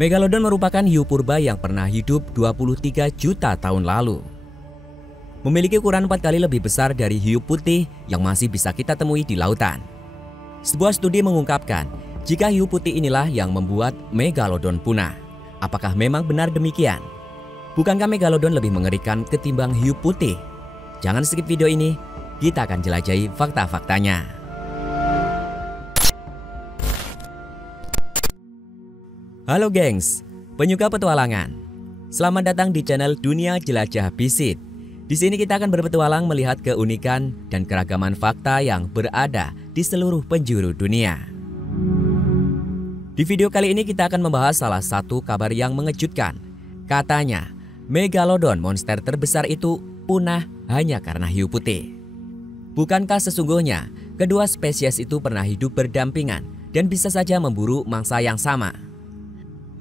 Megalodon merupakan hiu purba yang pernah hidup 23 juta tahun lalu. Memiliki ukuran 4 kali lebih besar dari hiu putih yang masih bisa kita temui di lautan. Sebuah studi mengungkapkan jika hiu putih inilah yang membuat Megalodon punah. Apakah memang benar demikian? Bukankah Megalodon lebih mengerikan ketimbang hiu putih? Jangan skip video ini, kita akan jelajahi fakta-faktanya. Halo gengs, penyuka petualangan. Selamat datang di channel Dunia Jelajah Visit. Di sini kita akan berpetualang melihat keunikan dan keragaman fakta yang berada di seluruh penjuru dunia. Di video kali ini kita akan membahas salah satu kabar yang mengejutkan. Katanya, Megalodon monster terbesar itu punah hanya karena hiu putih. Bukankah sesungguhnya kedua spesies itu pernah hidup berdampingan dan bisa saja memburu mangsa yang sama?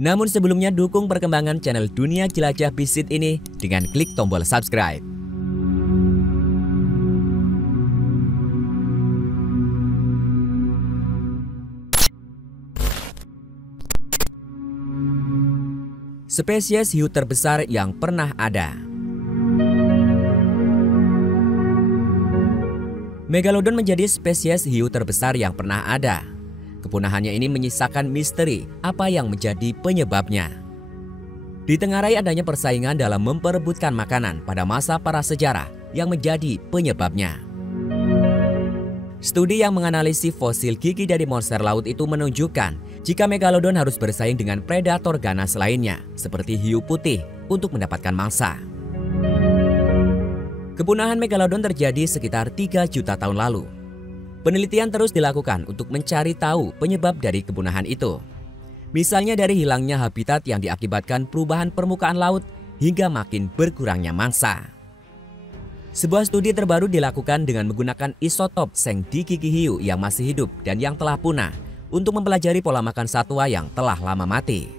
Namun sebelumnya dukung perkembangan channel Dunia Jelajah Visit ini dengan klik tombol subscribe. Spesies hiu terbesar yang pernah ada. Megalodon menjadi spesies hiu terbesar yang pernah ada. Kepunahannya ini menyisakan misteri apa yang menjadi penyebabnya. Ditengarai adanya persaingan dalam memperebutkan makanan pada masa prasejarah yang menjadi penyebabnya. Studi yang menganalisis fosil gigi dari monster laut itu menunjukkan jika Megalodon harus bersaing dengan predator ganas lainnya seperti hiu putih untuk mendapatkan mangsa. Kepunahan Megalodon terjadi sekitar 3 juta tahun lalu. Penelitian terus dilakukan untuk mencari tahu penyebab dari kepunahan itu. Misalnya dari hilangnya habitat yang diakibatkan perubahan permukaan laut hingga makin berkurangnya mangsa. Sebuah studi terbaru dilakukan dengan menggunakan isotop seng di gigi hiu yang masih hidup dan yang telah punah untuk mempelajari pola makan satwa yang telah lama mati.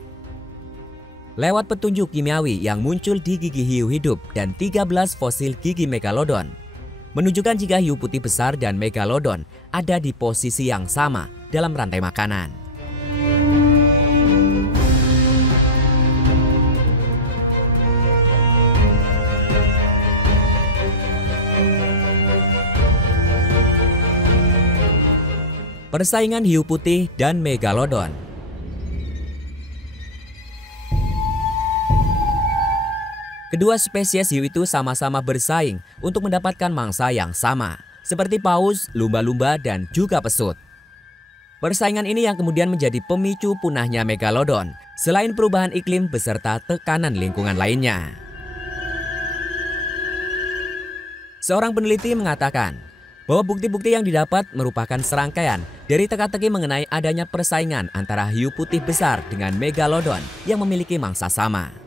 Lewat petunjuk kimiawi yang muncul di gigi hiu hidup dan 13 fosil gigi Megalodon, menunjukkan jika hiu putih besar dan Megalodon ada di posisi yang sama dalam rantai makanan. Persaingan hiu putih dan Megalodon. Kedua spesies hiu itu sama-sama bersaing untuk mendapatkan mangsa yang sama, seperti paus, lumba-lumba, dan juga pesut. Persaingan ini yang kemudian menjadi pemicu punahnya Megalodon, selain perubahan iklim beserta tekanan lingkungan lainnya. Seorang peneliti mengatakan bahwa bukti-bukti yang didapat merupakan serangkaian dari teka-teki mengenai adanya persaingan antara hiu putih besar dengan Megalodon yang memiliki mangsa sama.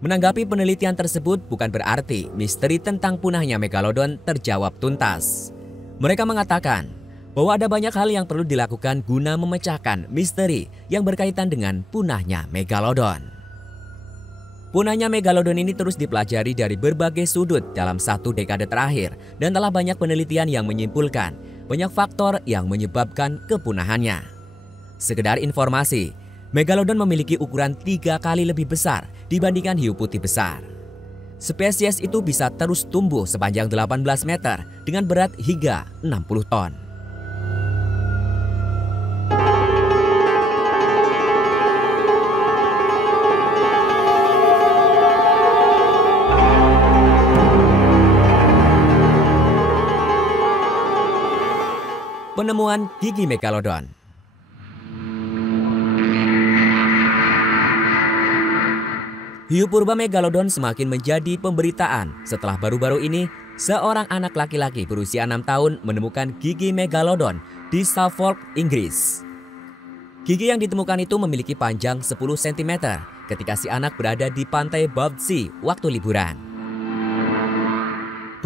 Menanggapi penelitian tersebut bukan berarti misteri tentang punahnya Megalodon terjawab tuntas. Mereka mengatakan bahwa ada banyak hal yang perlu dilakukan guna memecahkan misteri yang berkaitan dengan punahnya Megalodon. Punahnya Megalodon ini terus dipelajari dari berbagai sudut dalam 1 dekade terakhir dan telah banyak penelitian yang menyimpulkan banyak faktor yang menyebabkan kepunahannya. Sekedar informasi, Megalodon memiliki ukuran 3 kali lebih besar dibandingkan hiu putih besar. Spesies itu bisa terus tumbuh sepanjang 18 meter dengan berat hingga 60 ton. Penemuan gigi Megalodon. Hiu purba Megalodon semakin menjadi pemberitaan setelah baru-baru ini seorang anak laki-laki berusia 6 tahun menemukan gigi Megalodon di Suffolk, Inggris. Gigi yang ditemukan itu memiliki panjang 10 cm ketika si anak berada di pantai Bawdsey waktu liburan.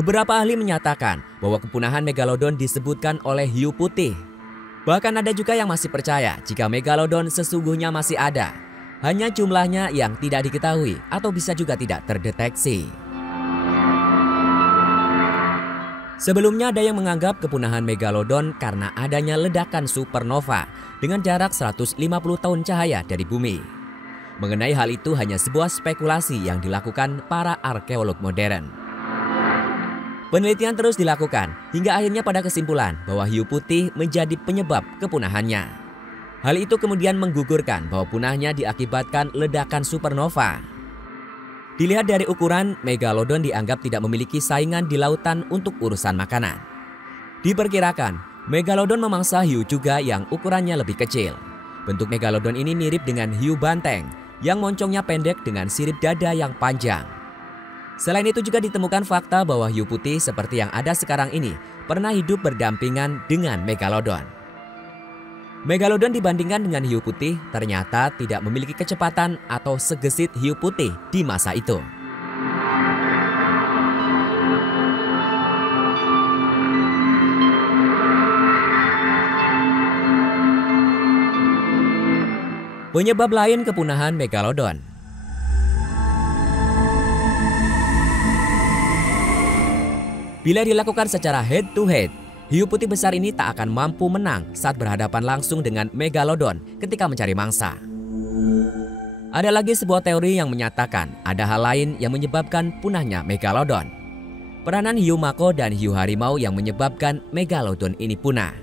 Beberapa ahli menyatakan bahwa kepunahan Megalodon disebutkan oleh hiu putih. Bahkan ada juga yang masih percaya jika Megalodon sesungguhnya masih ada. Hanya jumlahnya yang tidak diketahui atau bisa juga tidak terdeteksi. Sebelumnya ada yang menganggap kepunahan Megalodon karena adanya ledakan supernova dengan jarak 150 tahun cahaya dari bumi. Mengenai hal itu hanya sebuah spekulasi yang dilakukan para arkeolog modern. Penelitian terus dilakukan hingga akhirnya pada kesimpulan bahwa hiu putih menjadi penyebab kepunahannya. Hal itu kemudian menggugurkan bahwa punahnya diakibatkan ledakan supernova. Dilihat dari ukuran, Megalodon dianggap tidak memiliki saingan di lautan untuk urusan makanan. Diperkirakan, Megalodon memangsa hiu juga yang ukurannya lebih kecil. Bentuk Megalodon ini mirip dengan hiu banteng yang moncongnya pendek dengan sirip dada yang panjang. Selain itu juga ditemukan fakta bahwa hiu putih seperti yang ada sekarang ini pernah hidup berdampingan dengan Megalodon. Megalodon dibandingkan dengan hiu putih ternyata tidak memiliki kecepatan atau segesit hiu putih di masa itu. Penyebab lain kepunahan Megalodon. Bila dilakukan secara head to head, hiu putih besar ini tak akan mampu menang saat berhadapan langsung dengan Megalodon ketika mencari mangsa. Ada lagi sebuah teori yang menyatakan ada hal lain yang menyebabkan punahnya Megalodon. Peranan hiu mako dan hiu harimau yang menyebabkan Megalodon ini punah.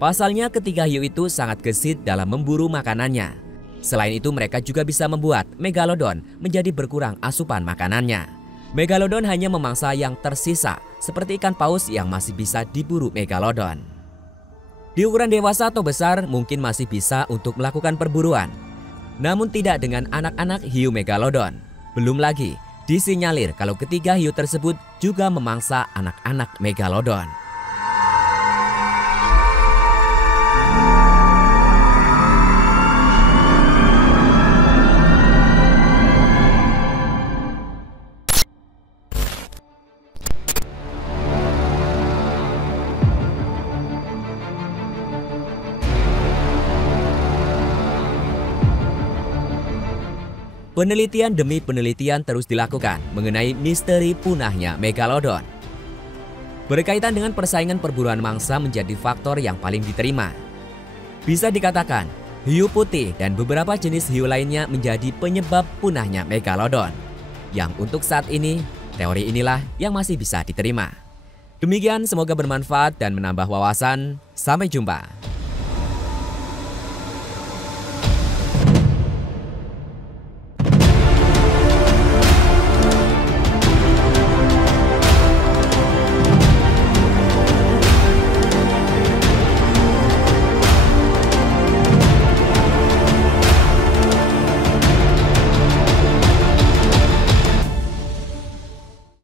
Pasalnya ketiga hiu itu sangat gesit dalam memburu makanannya. Selain itu mereka juga bisa membuat Megalodon menjadi berkurang asupan makanannya. Megalodon hanya memangsa yang tersisa, seperti ikan paus yang masih bisa diburu Megalodon. Di ukuran dewasa atau besar mungkin masih bisa untuk melakukan perburuan. Namun tidak dengan anak-anak hiu Megalodon. Belum lagi disinyalir kalau ketiga hiu tersebut juga memangsa anak-anak Megalodon. Penelitian demi penelitian terus dilakukan mengenai misteri punahnya Megalodon. Berkaitan dengan persaingan perburuan mangsa menjadi faktor yang paling diterima. Bisa dikatakan, hiu putih dan beberapa jenis hiu lainnya menjadi penyebab punahnya Megalodon. Yang untuk saat ini, teori inilah yang masih bisa diterima. Demikian, semoga bermanfaat dan menambah wawasan. Sampai jumpa.